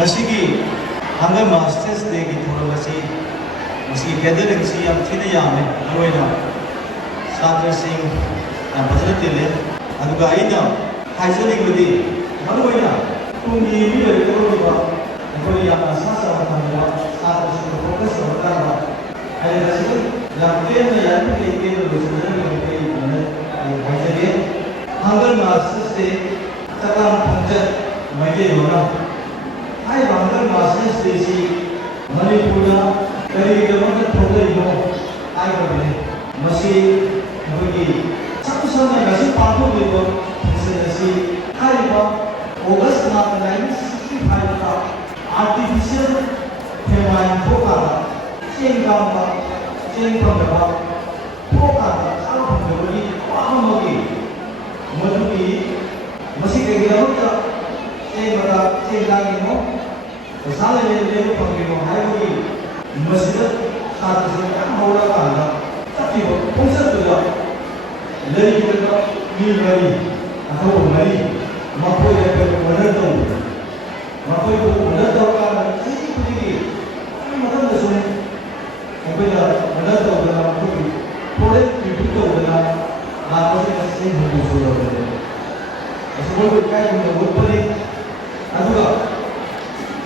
Masigi hanggang Masters Day ki thoro masi masi gathering si am thina yame loina sadra sing am bazar tele aduga aina haizari gudi loina tumi bi le ko ba ko ya sa sa thamwa sadra sing focus hota ba ai rasu ya ke na ya ke lo sunna ke ne haizari hanggang Masters Day takam phanja maige yona I wonder Masters Day si Manipura kari gamana thoda yo I wonder masi hogi satu sama nasi pato lebo si I ba August na 1965 ka artificial Himalayan poka sengkang ba sengkang ba poka salah hogi paham hogi madhuki masi kagiyamata sengkang mo Salah le pangino hai hogi masjid 사실은 아무나 안다. 딱히 뭐 콘서트가 레이드가 밀머리, 아무 머리, 마포에 그 원활동, 마포에 그 원활동가 이 분위기 얼마나 무슨 그냥 원활동가 거기 포레 비비도가 나머지가 세는 무서워요. 그래서 뭘 까지는 못 보니 아주가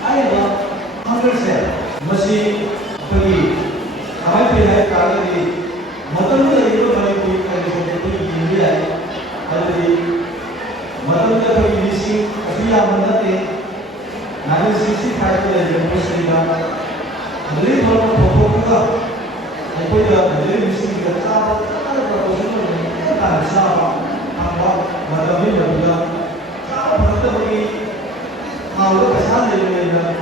아이가 한글세 뭐시 거기 가만히 가는데 어떤 거 이런 말이 보이니까 거기 인디아에 아들이 어떤 거 거기 미싱 수야 만났대 나는 시시 탈때 이런 것이니까 아들이 너무 보고가 보이다 아들이 미싱이가 짜고 짜고 생각을 안 싸워 방법 마담이 뭐가 짜고 봤더니 마음으로 가산되는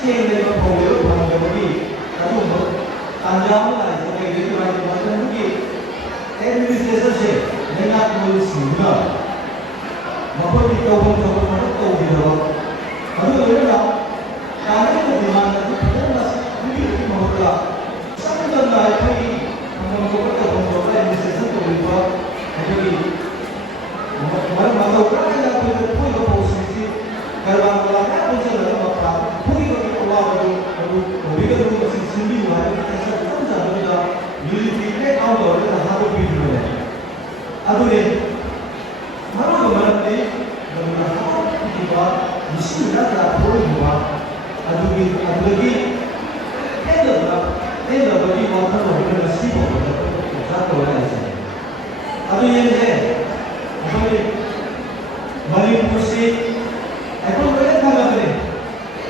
시행되는 법으로 방법이 아주 뭐 안정은 아니죠. 이렇게 말하지만 그게 애드미니스트레이션에 내가 보였습니다. 마포리 또 오기로 아주 왜냐 나는 그만 그게 이렇게 먹을까 쌍전 나의 거의 방법과 애드미니스트레이션 또 우리가 여기 말 맞아 그러니까 그 포이가 보고 싶지 결과가 해보자는 것과 포기가 올라가고 우리가 좀 준비를 해서 혼자 밀리티에 가운데 하고 비는 아들이 바로 그만한데 우리가 하고가 무슨이라다 보이고가 아들이 애들이 와서 우리가 시고를 잡고 해야지 아들이 머리 푸시 애플 왜 타가더니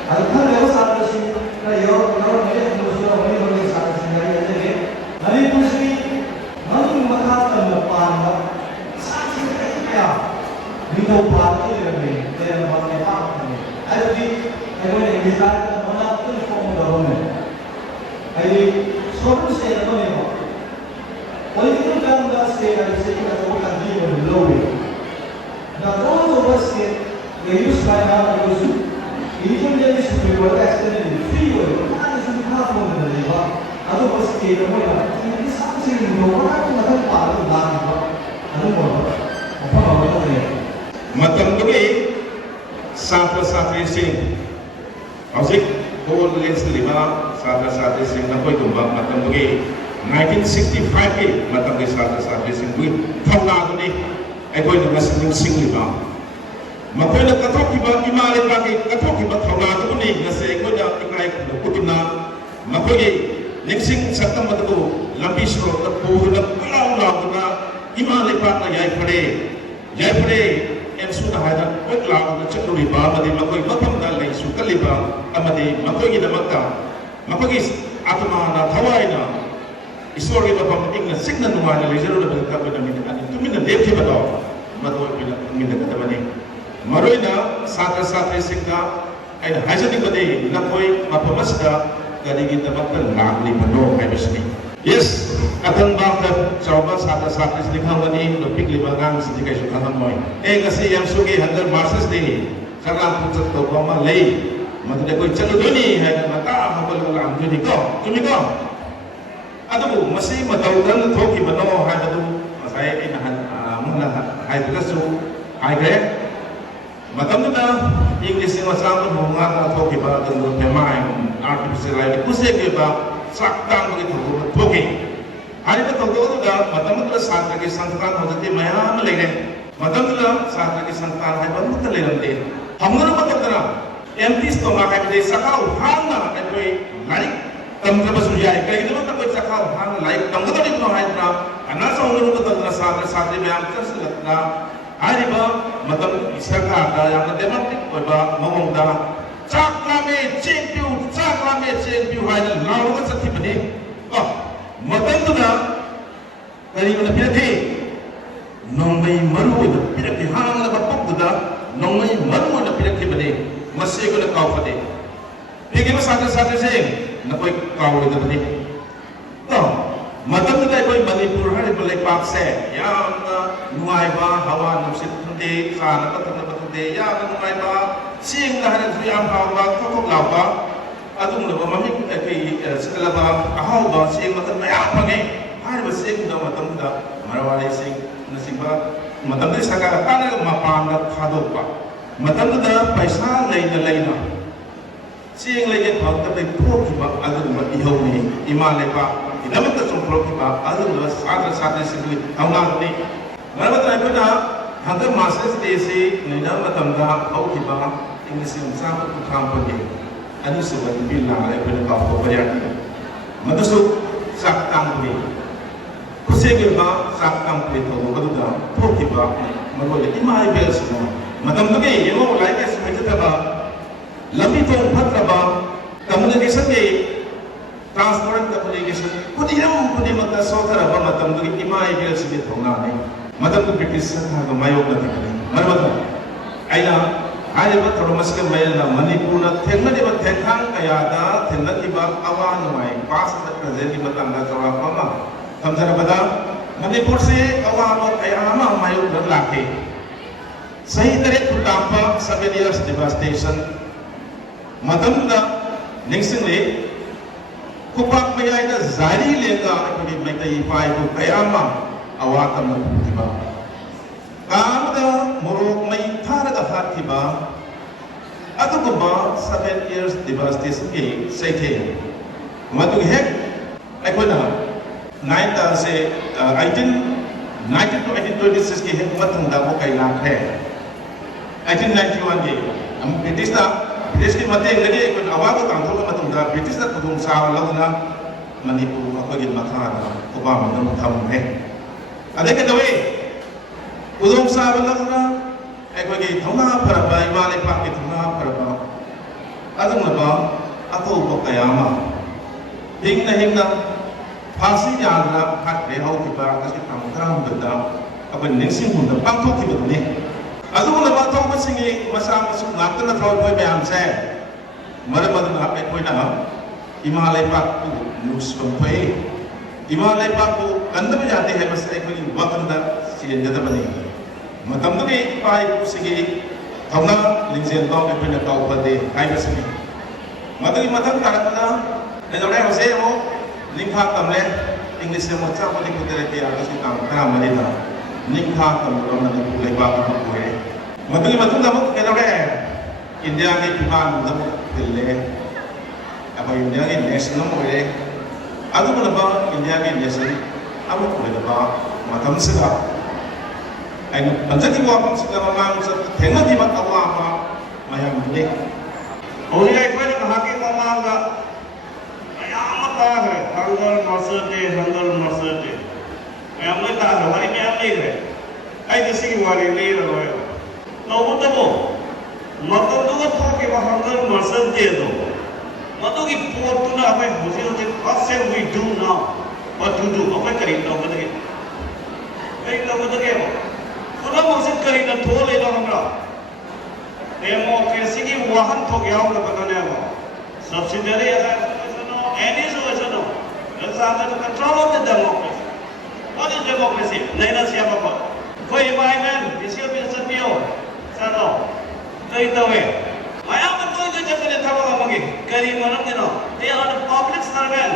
알타레오 사르시 여러 머리 푸시로 머리 사르시냐 이제 머리 푸시 너는 막하던 것만 사실이야 리도 파티를 내가 막내 파티를 알지 이번에 미사일 하나 뜰 폼으로 오면 아이 소르세는 뭐예요 어디든 간다 세가 세가 저가 뒤로 로우 Now, those of us that use by now, because even there is a reward accident in the freeway, not as we have one in the river, other of us came away, and it's something you know, what happened to the part of the land, I don't know, upon our way. Matambagi, Satri Singh, Howsik, whole lens lima, Satri Singh, Napoy Tumbang, Matambagi, 1965, Matambagi Satri Singh, with Tawaguni. ꯑꯩꯈꯣꯏꯅ ꯉꯁꯤ ꯅꯤꯡꯁꯤꯡꯂꯤꯕ ꯃꯈꯣꯏꯅ ꯀꯠꯊꯣꯛꯈꯤꯕ ꯏꯃꯥ ꯂꯩꯕꯥꯛꯀꯤ ꯀꯠꯊꯣꯛꯈꯤꯕ ꯊꯧꯅꯥꯗꯨꯕꯨꯅꯤ ꯉꯁꯤ ꯑꯩꯈꯣꯏꯅ ꯏꯀꯥꯏ ꯈꯨꯝꯅ ꯎꯠꯇꯨꯅ ꯃꯈꯣꯏꯒꯤ ꯅꯤꯡꯁꯤꯡ ꯁꯛꯇꯝ ꯑꯗꯨꯕꯨ ꯂꯝꯕꯤ ꯁꯣꯔꯣꯛꯇ ꯄꯨꯗꯨꯅ ꯀꯣꯏꯂꯥꯎ ꯂꯥꯎꯗꯨꯅ ꯏꯃꯥ ꯂꯩꯕꯥꯛꯅ ꯌꯥꯏꯐꯔꯦ ꯑꯦꯝꯁꯨꯅ ꯍꯥꯏꯅ ꯀꯣꯏ ꯂꯥꯎꯗꯨꯅ ꯆꯠꯂꯨꯔꯤꯕ ꯑꯃꯗꯤ ꯃꯈꯣꯏ ꯃꯐꯝꯗ ꯂꯩꯁꯨ ꯀꯜꯂꯤꯕ ꯑꯃꯗꯤ ꯃꯈꯣꯏꯒꯤꯗꯃꯛꯇ ꯃꯈꯣꯏꯒꯤ ꯑꯥꯇꯃꯥꯅ ꯊꯋꯥꯏꯅ ꯏꯁꯣꯔꯒꯤ ꯃꯐꯝ ꯏꯪꯅ ꯆꯤꯛꯅ ꯅꯨꯡꯉꯥꯏꯅ ꯂꯩꯖꯔꯨꯔꯕꯗ ꯑꯩꯈꯣꯏꯅ ꯇꯨꯃꯤꯟꯅ ꯂꯦꯞꯈꯤꯕꯗꯣ ꯃꯗꯨ ꯑꯩꯈꯣꯏꯅ ꯈꯪꯃꯤꯟꯅꯒꯗꯕꯅꯤ ꯃꯔꯨꯑꯣꯏꯅ ꯁꯥꯇ꯭ꯔ ꯁꯥꯇ꯭ꯔꯤꯁꯤꯡꯗ ꯑꯩꯅ ꯍꯥꯏꯖꯅꯤꯡꯕꯗꯤ ꯅꯈꯣꯏ ꯃꯐꯝ ꯑꯁꯤꯗ ꯀꯔꯤꯒꯤꯗꯃꯛꯇ ꯂꯥꯛꯂꯤꯕꯅꯣ ꯍꯥꯏꯕꯁꯤꯅꯤ ꯌꯦꯁ ꯑꯊꯪꯕꯥꯡꯗ ꯆꯥꯎꯕ ꯁꯥꯇ꯭ꯔ ꯁꯥꯇ꯭ꯔꯤꯁꯤꯡꯗꯤ ꯈꯪꯒꯅꯤ ꯄꯤꯛꯂꯤꯕ ꯑꯉꯥꯡꯁꯤꯡꯗꯤ ꯀꯩꯁꯨ ꯈꯪꯉꯝꯃꯣꯏ ꯉꯁꯤ ꯌꯥꯝꯁꯨꯒꯤ ꯍꯟꯗꯛ ꯃꯥꯔꯆꯦꯁ ꯗꯦ ꯆꯥꯛꯂꯥꯡ ꯄꯨꯡꯆꯠ ꯇꯧꯕ ꯑꯃ ꯂꯩ ꯃꯗꯨꯗ ꯑꯩꯈꯣꯏ ꯆꯠꯂꯨꯗꯣꯏꯅꯤ ꯍꯥꯏꯅ ꯉꯟꯇꯥ ꯍꯧꯒꯠꯂꯒ ꯂꯥꯛꯑꯝꯗꯣꯏꯅꯤꯀꯣ ꯆꯨꯝꯃꯤꯀꯣ ꯑꯗꯨꯕꯨ ꯃꯁꯤ ꯃꯇꯧ ꯀꯔꯝꯅ ꯊꯣꯛꯈꯤꯕꯅꯣ ꯍꯥꯏꯕꯗꯨ ꯉꯁꯥꯏ ꯑꯩꯅ ꯑꯃꯨꯛꯅ ꯍꯥꯏꯗ꯭ꯔꯒꯁꯨ ꯍꯥꯏꯈ꯭ꯔꯦ ꯃꯇꯝꯗꯨꯗ ꯏꯪ ꯂꯤꯁꯤꯡ ꯃꯆꯥ ꯃꯉꯥꯗ ꯊꯣꯛꯈꯤꯕ ꯑꯗꯨꯒ ꯐꯦꯃꯥꯏ ꯑꯥꯔꯇꯤꯐꯤꯁꯤꯌꯦꯜ ꯂꯥꯏꯐꯀꯤ ꯈꯨꯠꯁꯦꯛꯀꯤ ꯑꯣꯏꯕ ꯆꯥꯛ ꯇꯥꯡꯕꯒꯤ ꯊꯧꯗꯣꯛ ꯑꯃ ꯊꯣꯛꯈꯤ ꯍꯥꯏꯔꯤꯕ ꯊꯧꯗꯣꯛ ꯑꯗꯨꯗ ꯃꯇꯝꯗꯨꯗ ꯁꯥꯇ꯭ꯔꯒꯤ ꯁꯪꯁꯊꯥꯟ ꯍꯧꯖꯤꯛꯇꯤ ꯃꯌꯥꯝ ꯑꯃ ꯂꯩꯔꯦ ꯃꯇꯝꯗꯨꯗ ꯁꯥꯇ꯭ꯔꯒꯤ ꯁꯪꯁꯊꯥꯟ ꯍꯥꯏꯕ ꯑꯃꯠꯇ ꯂꯩꯔꯝꯗꯦ ꯍꯧꯅꯔ ꯃꯇꯝꯗꯅ ꯑꯦꯝꯇꯤ ꯁ꯭ꯇꯣꯃꯥꯛ ꯍꯥꯏꯕꯗꯤ ꯆꯈꯥꯎ ꯍꯥꯡꯅ ꯑꯩꯈꯣꯏ ꯂꯥꯏꯔꯤꯛ ꯇꯝꯗ꯭ꯔꯕꯁꯨ ꯌꯥꯏ ꯀꯩꯒꯤꯅꯣꯗ ꯑꯩꯈꯣꯏ ꯆꯈꯥꯎ ꯍꯥꯡꯅ ꯂꯥꯏꯔꯤꯛ ꯇꯝꯒꯗꯧꯔꯤꯕꯅꯣ ꯍꯥꯏꯗꯅ ꯀꯅꯥꯁꯨ ꯃꯇꯝꯗ ꯁꯥꯇ꯭ꯔ ꯁꯥꯇ꯭ꯔꯤ ꯃꯌꯥꯝ ꯆꯠꯁꯤꯜꯂꯛꯇꯅ ꯍꯥꯏꯔꯤꯕ ꯃꯇꯝ ꯁꯔꯀꯥꯔꯗ ꯌꯥꯝꯅ ꯗꯦꯃꯣꯀ꯭ꯔꯦꯇꯤꯛ ꯑꯣꯏꯕ ꯃꯑꯣꯡꯗ ꯆꯥꯛ ꯂꯥꯝꯃꯦ ꯆꯦꯡ ꯄꯤꯌꯨ ꯆꯥꯛ ꯂꯥꯝꯃꯦ ꯆꯦꯡ ꯄꯤꯌꯨ ꯍꯥꯏꯅ ꯂꯥꯎꯔꯒ ꯆꯠꯈꯤꯕꯅꯤ ꯃꯇꯝꯗꯨꯗ ꯀꯔꯤꯒꯨꯝꯕ ꯄꯤꯔꯛꯈꯤ ꯅꯣꯡꯃꯩ ꯃꯔꯨ ꯑꯣꯏꯅ ꯄꯤꯔꯛꯈꯤ ꯍꯥꯡꯂꯕ ꯄꯨꯛꯇꯨꯗ ꯅꯣꯡꯃꯩ ꯃꯔꯨ ꯑꯣꯏꯅ ꯄꯤꯔꯛꯈꯤꯕꯅꯤ ꯃꯁꯤ ꯑꯩꯈꯣꯏꯅ ꯀꯥꯎꯐꯗꯦ ꯄꯤꯈꯤꯕ ꯁꯥꯇ꯭ꯔ ꯁꯥꯇ꯭ꯔꯤꯁꯤꯡ ꯅꯈꯣꯏ ꯀꯥꯎꯔꯣꯏꯗꯕꯅꯤ ꯃꯇꯝꯗꯨꯗ ꯑꯩꯈꯣꯏ ꯃꯅꯤꯄꯨꯔ ꯍꯥꯏꯔꯤꯕ ꯂꯩꯄꯥꯛꯁꯦ ꯌꯥꯝꯅ ꯅꯨꯡꯉꯥꯏꯕ ꯍꯋꯥ ꯅꯨꯡꯁꯤꯠ ꯈꯪꯗꯦ ꯆꯥꯅꯕ ꯊꯛꯅꯕ ꯈꯪꯗꯦ ꯌꯥꯝꯅ ꯅꯨꯡꯉꯥꯏꯕ ꯆꯦꯡꯗ ꯍꯥꯏꯔꯁꯨ ꯌꯥꯝ ꯍꯥꯎꯕ ꯊꯣꯛ ꯊꯣꯛ ꯂꯥꯎꯕ ꯑꯗꯨꯒꯨꯝꯂꯕ ꯃꯃꯤꯡ ꯑꯩꯈꯣꯏꯒꯤ ꯁꯤꯠꯂꯕ ꯑꯍꯥꯎꯕ ꯆꯦꯡ ꯃꯈꯜ ꯃꯌꯥꯝ ꯐꯪꯉꯦ ꯍꯥꯏꯔꯤꯕ ꯆꯦꯡꯗꯨꯗ ꯃꯇꯝꯗꯨꯗ ꯃꯔꯋꯥꯔꯤꯁꯤꯡꯅꯆꯤꯡꯕ ꯃꯇꯝꯗꯨꯗ ꯁꯔꯀꯥꯔ ꯇꯥꯟꯅꯔꯒ ꯃꯄꯥꯟꯗ ꯊꯥꯗꯣꯛꯄ ꯃꯇꯝꯗꯨꯗ ꯄꯩꯁꯥ ꯂꯩꯅ ꯂꯩꯅ ꯆꯦꯡ ꯂꯩꯒꯦ ꯐꯪꯗꯕꯗꯒꯤ ꯊꯣꯛꯈꯤꯕ ꯑꯗꯨꯒꯨꯝꯕ ꯏꯍꯧꯅꯤ ꯏꯃꯥ ꯂꯩꯕꯥꯛꯀꯤꯗꯃꯛꯇ ꯆꯣꯡꯊꯣꯛꯈꯤꯕ ꯑꯗꯨꯒꯨꯝꯂꯕ ꯁꯥꯇ꯭ꯔ ꯁꯥꯇ꯭ꯔꯤꯁꯤꯡꯒꯤ ꯊꯧꯅꯥꯗꯨꯅꯤ ꯃꯔꯝ ꯑꯗꯨꯅ ꯑꯩꯈꯣꯏꯅ ꯍꯟꯗꯛ ꯃꯥꯁꯇꯔꯁ ꯗꯦꯁꯤ ꯅꯩꯅꯕ ꯃꯇꯝꯗ ꯍꯧꯈꯤꯕ ꯏꯪ ꯂꯤꯁꯤꯡ 1993ꯒꯤ ꯑꯅꯤꯁꯨꯕ ꯅꯨꯄꯤ ꯂꯥꯟ ꯑꯩꯈꯣꯏꯅ ꯀꯥꯎꯊꯣꯛꯄ ꯌꯥꯗꯦ ꯃꯗꯨꯁꯨ ꯆꯥꯛ ꯇꯥꯡꯕꯅꯤ ꯈꯨꯠꯁꯦꯝꯒꯤ ꯑꯣꯏꯕ ꯆꯥꯛ ꯇꯥꯡꯕꯒꯤ ꯊꯧꯗꯣꯛ ꯑꯗꯨꯗ ꯊꯣꯛꯈꯤꯕ ꯃꯔꯨꯑꯣꯏꯅ ꯏꯃꯥ ꯏꯕꯦꯜꯁꯤꯡꯅ ꯃꯇꯝꯗꯨꯒꯤ ꯌꯦꯡꯉꯣ ꯂꯥꯏꯔꯤꯛ ꯂꯥꯏꯁꯨ ꯍꯩꯖꯗꯕ ꯂꯝꯕꯤ ꯊꯣꯡ ꯐꯠꯇ꯭ꯔꯕ ꯀꯝꯃꯨꯅꯤꯀꯦꯁꯟꯒꯤ ꯇ꯭ꯔꯥꯟꯁꯄꯣꯔꯠ ꯀꯝꯃꯨꯅꯤꯀꯦꯁꯟ ꯈꯨꯗꯤꯡꯃꯛꯇ ꯁꯣꯊꯔꯕ ꯃꯇꯝꯗꯨꯒꯤ ꯏꯃꯥ ꯏꯕꯦꯜꯁꯤꯡꯒꯤ ꯊꯧꯅꯥꯅꯤ ꯃꯇꯝꯗꯨ ꯕ꯭ꯔꯤꯇꯤꯁ ꯁꯔꯀꯥꯔꯒ ꯃꯥꯌꯣꯛꯅꯈꯤꯕꯅꯤ ꯃꯔꯝ ꯑꯗꯨꯅ ꯑꯩꯅ ꯍꯥꯏꯔꯤꯕ ꯊꯧꯔꯝ ꯑꯁꯤꯒ ꯃꯥꯏꯌꯣꯛꯅꯅ ꯃꯅꯤꯄꯨꯔꯅ ꯊꯦꯡꯅꯔꯤꯕ ꯊꯦꯡꯈꯥꯡ ꯀꯌꯥꯗ ꯊꯦꯡꯅꯈꯤꯕ ꯑꯋꯥ ꯅꯨꯡꯉꯥꯏ ꯄꯥꯁ ꯄ꯭ꯔꯖꯦꯟꯒꯤ ꯃꯇꯥꯡꯗ ꯆꯥꯎꯔꯥꯛꯄ ꯑꯃ ꯊꯝꯖꯔꯕꯗ ꯃꯅꯤꯄꯨꯔꯁꯤ ꯑꯋꯥꯕ ꯀꯌా ꯑꯃ ꯃꯥꯌꯣꯛꯅ ꯂꯥꯛꯈꯤ ꯆꯍꯤ 8 ꯈꯨꯠꯂꯥꯛꯄ 7 years devastation ꯃꯇꯝꯗꯨꯗ ꯅꯤꯡꯁꯤꯡꯂꯤ ꯈꯨꯄꯥꯛ ꯃꯌꯥꯏꯗ ꯖꯥꯔꯤ ꯂꯦꯡꯒ ꯑꯩꯈꯣꯏꯒꯤ ꯃꯩꯇꯩ ꯏꯄꯥ ꯏꯄꯨ ꯀꯌꯥ ꯑꯃ ꯑꯋꯥꯇꯝꯅ ꯄꯨꯈꯤꯕ ꯀꯥ ꯑꯃꯗ ꯃꯣꯔꯣꯛ ꯃꯩ ꯊꯥꯔꯒ ꯍꯥꯠꯈꯤꯕ ꯑꯗꯨꯒꯨꯝꯕ 7 years devastation-ꯒꯤ ꯆꯩꯊꯦꯡ ꯃꯗꯨꯒꯤ ꯍꯦꯛ ꯑꯩꯈꯣꯏꯅ 1919 to 1826ꯒꯤ ꯍꯦꯛ ꯃꯇꯨꯡꯗ ꯑꯃꯨꯛ ꯀꯩ ꯂꯥꯛꯈ꯭ꯔꯦ 1891ꯒꯤ ꯕ꯭ꯔꯤꯇꯤꯁꯀꯤ ꯃꯇꯦꯡꯗꯒꯤ ꯑꯩꯈꯣꯏꯅ ꯑꯋꯥꯕ ꯀꯥꯡꯊꯣꯛꯑ ꯃꯇꯨꯡꯗ ꯕ꯭ꯔꯤꯇꯤꯁꯅ ꯈꯨꯗꯣꯡꯆꯥꯕ ꯂꯧꯗꯨꯅ ꯃꯅꯤꯄꯨꯔ ꯑꯩꯈꯣꯏꯒꯤ ꯃꯈꯥꯗ ꯈꯨꯕꯥꯛ ꯑꯃ ꯊꯝꯈ꯭ꯔꯦ ꯑꯗꯩ ꯀꯩꯗꯧꯏ ꯈꯨꯗꯣꯡꯆꯥꯕ ꯂꯧꯗꯨꯅ ꯑꯩꯈꯣꯏꯒꯤ ꯊꯧꯅꯥ ꯐꯔꯕ ꯏꯃꯥ ꯂꯩꯕꯥꯛꯀꯤ ꯊꯧꯅꯥ ꯐꯔꯕ ꯑꯗꯨꯒꯨꯝꯂꯕ ꯑꯇꯣꯞꯄ ꯀꯌꯥ ꯑꯃ ꯍꯤꯡꯅ ꯐꯥꯁꯤ ꯌꯥꯗꯅ ꯍꯥꯠꯈ꯭ꯔꯦ ꯍꯧꯈꯤꯕ ꯉꯁꯤ ꯇꯥꯡ 16ꯗ ꯑꯩꯈꯣꯏꯅ ꯅꯤꯡꯁꯤꯡꯕꯗ ꯄꯥꯡꯊꯣꯛꯈꯤꯕꯗꯨꯅꯤ ꯑꯗꯨꯒꯨꯝꯂꯕ ꯑꯇꯣꯞꯄꯁꯤꯡꯒꯤ ꯃꯆꯥ ꯃꯁꯨ ꯉꯥꯛꯇꯅ ꯊꯧꯔꯛꯄ ꯃꯌꯥꯝꯁꯦ ꯃꯔꯝ ꯑꯗꯨꯅ ꯑꯩꯈꯣꯏꯅ ꯏꯃꯥ ꯂꯩꯕꯥꯛꯄꯨ ꯅꯨꯡꯁꯤꯐꯝ ꯊꯣꯛꯏ ꯏꯃꯥ ꯂꯩꯕꯥꯛꯄꯨ ꯀꯟꯗꯕ ꯌꯥꯗꯦ ꯍꯥꯏꯕꯁꯤ ꯑꯩꯈꯣꯏꯒꯤ ꯋꯥꯈꯜꯗ ꯆꯦꯟꯒꯗꯕꯅꯤ ꯃꯇꯝꯗꯨꯒꯤ ꯏꯄꯥ ꯏꯄꯨꯁꯤꯡꯒꯤ ꯊꯧꯅꯥ ꯂꯤꯡꯖꯦꯜꯗꯣ ꯑꯩꯈꯣꯏꯅ ꯀꯥꯎꯐꯗꯦ ꯍꯥꯏꯕꯁꯤꯅꯤ ꯃꯗꯨꯒꯤ ꯃꯊꯪ ꯇꯥꯔꯛꯄꯗ ꯀꯩꯗꯧꯔꯦ ꯍꯧꯖꯤꯛ ꯑꯃꯨꯛ ꯅꯤꯡꯈꯥ ꯇꯝꯂꯦ ꯏꯪꯂꯤꯁ ꯑꯃꯨꯛ ꯆꯥꯝꯃ ꯅꯤꯐꯨꯇꯔꯦꯠꯀꯤ ꯉꯁꯤ ꯇꯥꯡ 14ꯗ ꯅꯤꯡꯈꯥ ꯇꯝꯂꯕ ꯃꯅꯤꯄꯨꯔ ꯂꯩꯕꯥꯛ ꯑꯃ ꯑꯣꯏꯔꯦ ꯃꯗꯨꯒꯤ ꯃꯇꯨꯡꯗ ꯑꯃꯨꯛ ꯀꯩꯗꯧꯔꯦ ꯏꯟꯗꯤꯌꯥꯒꯤ ꯐꯤꯕꯥꯟꯗ ꯑꯃꯨꯛ ꯇꯤꯜꯂꯦ ꯑꯩꯈꯣꯏ ꯏꯟꯗꯤꯌꯥꯒꯤ ꯅꯦꯁꯟ ꯑꯃ ꯑꯣꯏꯔꯦ ꯑꯗꯨꯒꯨꯝꯂꯕ ꯏꯟꯗꯤꯌꯥꯒꯤ ꯅꯦꯁꯟ ꯑꯃ ꯑꯣꯏꯔꯕ ꯃꯇꯝꯁꯤꯗ ꯑꯩꯅ ꯄꯟꯖꯈꯤꯕ ꯋꯥꯐꯝꯁꯤꯗ ꯃꯃꯥꯡꯗ ꯊꯦꯡꯅꯈꯤꯕ ꯑꯋꯥꯕ ꯃꯌꯥꯝꯗꯨꯅꯤ ꯍꯧꯖꯤꯛ ꯑꯩꯈꯣꯏꯅ ꯉꯥꯏꯍꯥꯛꯀꯤ ꯃꯃꯥꯡꯗ ꯃꯌꯥꯝ ꯑꯃ ꯇꯥꯈ꯭ꯔꯦ ꯍꯪꯒꯔ ꯃꯔꯁꯔ ꯗꯦ ꯃꯌꯥꯝ ꯂꯣꯏ ꯇꯥꯈ꯭ꯔꯦ ꯋꯥꯔꯤ ꯃꯌꯥꯝ ꯂꯩꯈ꯭ꯔꯦ ꯑꯩꯗꯤ ꯁꯤꯒꯤ ꯋꯥꯔꯤ ꯂꯤꯔꯔꯣꯏꯕ ꯇꯧꯕꯇꯕꯨ ꯃꯇꯝꯗꯨꯗ ꯊꯣꯛꯈꯤꯕ ꯍꯪꯒꯔ ꯃꯔꯁꯔ ꯗꯦꯗꯣ ꯃꯗꯨꯒꯤ ꯄꯣꯠꯇꯨꯅ ꯑꯩꯈꯣꯏ ꯍꯧꯖꯤꯛ what shall we do now what to do ꯑꯩꯈꯣꯏ ꯀꯔꯤ ꯇꯧꯒꯗꯒꯦ ꯈꯨꯗꯝ ꯍꯧꯖꯤꯛ ꯀꯔꯤꯅ ꯊꯣꯛꯂꯤꯅꯣ ꯈꯪꯕ꯭ꯔꯥ ꯗꯦꯃꯣꯀ꯭ꯔꯦꯁꯤꯒꯤ ꯋꯥꯍꯟꯊꯣꯛ ꯌꯥꯎꯗꯕꯗꯅꯦꯕ subsidiary any solution is under the control of the democracy. What is democracy? Naina siapa kok? Koi environment, issue bin satyo, sano. Koi tawe. Maya betul itu jadi tahu kamu ni. Kali mana kita? They are the public servant.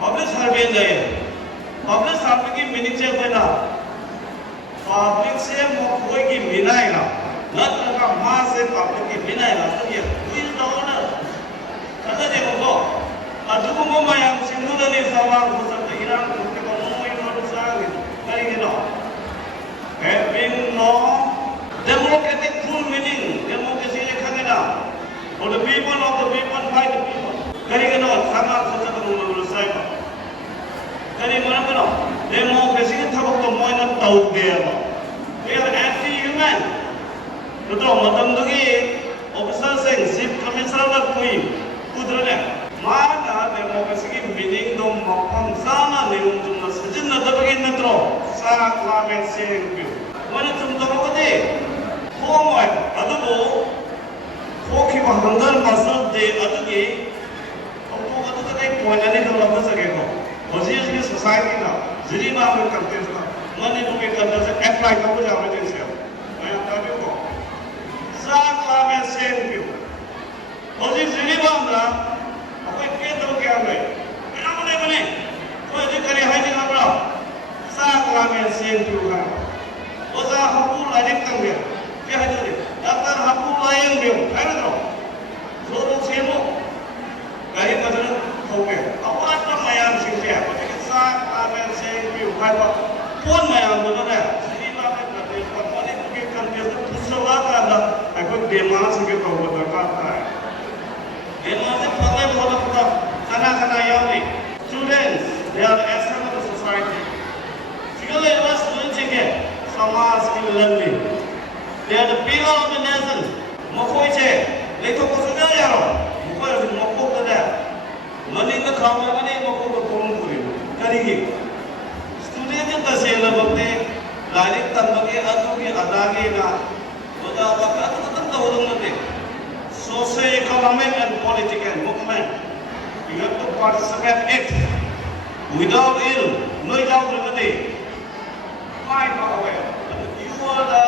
Public servant dia. Public servant की meaning siapa ना? Public से कोई की मिलाई ना. नत्र का माँ से public की मिलाई ना. तो ये who is the owner? Kata dia kok. Aduh mau yang sindu dari sawang pusat Iran kita mau Indonesia gitu. Kali gitu. Having no democratic full meaning. Democracy ये खाना. For the people of the people by the people. Kali gitu. Sama pusat Indonesia. Kali mana kena? Democracy kita waktu mau nak tahu dia. They are anti-human. Betul. Macam tu ki officer sing chief commissioner nak kui. Kudranya. Mana demokrasi की meaning तो मौकम साना नियम तुम न सजन न दबगे न throw सारा climate से क्यों मैंने तुम तो को दे हो मैं अदबो हो की बहंगर मसल दे अदगे तो अदगे के पॉइंट नहीं तो लग सके को होजी इसकी सोसाइटी ना जरी बात में करते हैं मने को के करते से अप्लाई कर जावे जैसे मैं बताऊं को सारा क्लामेट से क्यों होजी Sini bangga, aku ingin tahu kaya apa. Kenapa ni mana? Kau itu kali hari ni apa? Saya kelamin siang juga. Oza hapu lain tangga. Kaya hari ni. Daftar hapu lain dia. Ada tak? Zodo siapa? Kaya macam kau ke? Apa ada mayang siapa? Kau cakap saya kelamin siang juga. Kaya pun mayang betul tak? Sini bangga berarti. Kau ni mungkin kan biasa pusat ada. Aku demand sikit tahu betul tak? Demand ni pakai betul tak? Kana yang ni. Students, they are the asset of the society. Segala era students ini, samas ini learning. They are the pillar of the nation. Mokoi je, lepas kau sudah ya lo, mokoi ada mokok ada. Mani itu kau mana mokok berkorun kuri. Kali ini, student itu tersiapa bukti, lain tambahnya atau ni ada ni na, sudah apa atau tetap tahu nanti. Socio-economic and political movement. You have to participate in it. Without it, no doubt about it. Quite not aware. You are the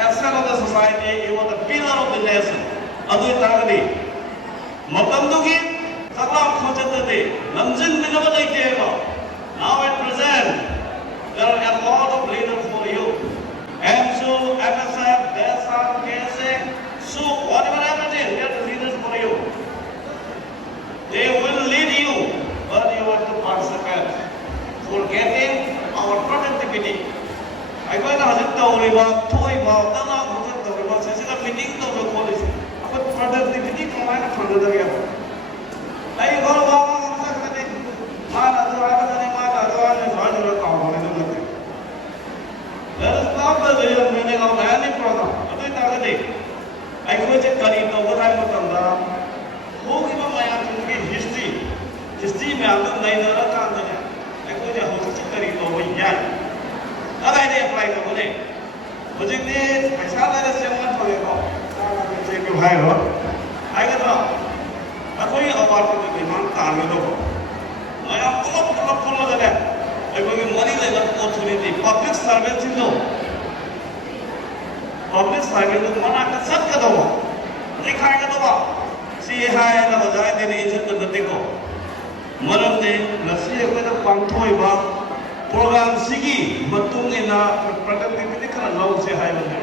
asset of the society. You are the pillar of the nation. Adu itagadi. Matam dugi. Saklam khojatadi. Namjin binaba daitega. Now at present, there are a lot of leaders for you. AMSU, MSF, DESA, KSA, SU, whatever happened, they are the leaders for you. They will lead you, but you have to participate for getting our productivity. I go to Hazard Tauriba, Toiba, Tana, Hazard Tauriba, Sessica meeting to the college. But productivity combined for the other. I go to Mata, let us stop the real meaning of any program. I go to Karito, what I put on the who give my history में आदम नहीं नरा काम करने एक वो जो host करी तो वो यार अब ऐसे अप्लाई करो ने मुझे ने पैसा लगा से मत पड़ेगा मुझे क्यों भाई हो आएगा तो अब कोई अवार्ड को डिमांड ताने दो मैं आपको फॉलो करने एक वो मनी लेगा ऑथोरिटी पब्लिक सर्वेंट लो पब्लिक सर्वेंट मना कर सब कर दो नहीं खाएगा तो बाप सी हाय ना बजाय तेरे इज्जत कर देखो मरम ने नसी एक तो पंथोई बा प्रोग्राम सिगी मतुंग इना productivity करा लाउ से हाय बने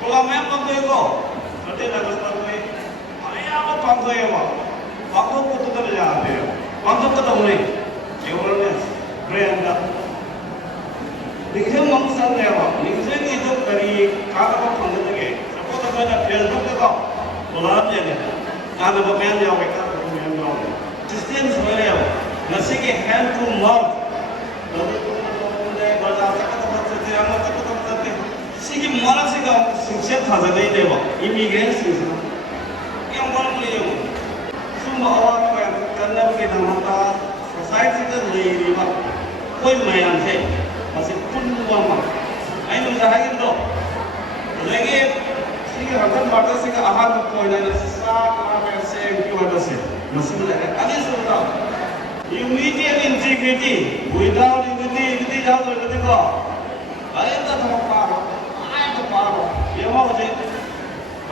प्रोग्राम में पंथोई को कटे लगता है आया वो पंथोई बा आपको को तो कर जाते हैं पंथों का तो नहीं awareness brand लिखे मंगसन ने बा लिखे की जो करी कागज पर पंथ लगे सपोज अगर फेसबुक पे का प्रोग्राम लेने कागज पर बैन जाओगे कागज पर बैन जाओगे System sebenarnya, nasi ke hand to mouth. Lalu kemudian berjalan ke tempat segi mana sih kau sukses saja deh dewa, imigrasi sih. Yang mana ni? Semua orang yang kerana kita mata society itu lebih riba, koi mayan sih, masih pun lama. Ayo usahakan tu. Lagi segi harga mata segi ahad koi nana sah apa sih kau ada sih. Masih ada sudah. Unity and integrity. Without unity jauh lebih kau. Ada tak apa? Ada apa? Yang mana je?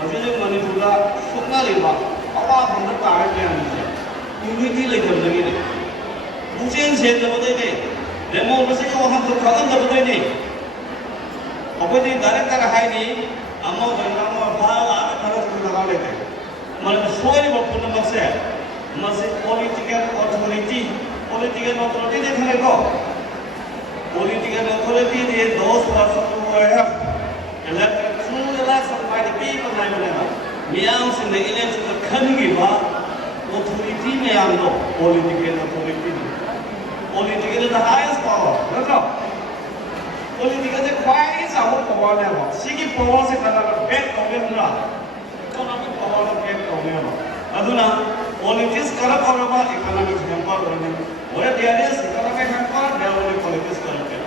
Masih je mana juga. Suka lima. Awak hendak tahu yang ni. Unity lagi ni. Bukan saya betul ni. Demo masih kau hendak kawan betul ni. Apa ni direct hari ni? Amo benar bahawa ada cara kita lakukan. Mana soal berpun masih. Masih political authority देखने को political authority ये those who have elected through the election by the people नहीं बनेगा मियाँ से नहीं election का खन की बात authority में आम लो political is the highest power देखो political से कोई साहू power नहीं हो सिकी power से करना का back होगे ना economic power का back होगे ना अधुना politics करप और बात economics hamper करने Where there is economic hamper, there will be politics corrupted.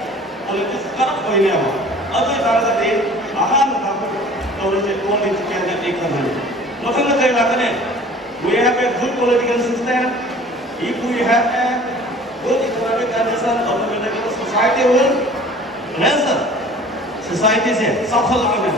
Politics corrupt कोई नहीं होगा. अभी तारा से आहार उठाकर political and economy. मतलब क्या लगता है? We have a good political system. If we have a good economic condition, automatically society will rise. Society से सफल होने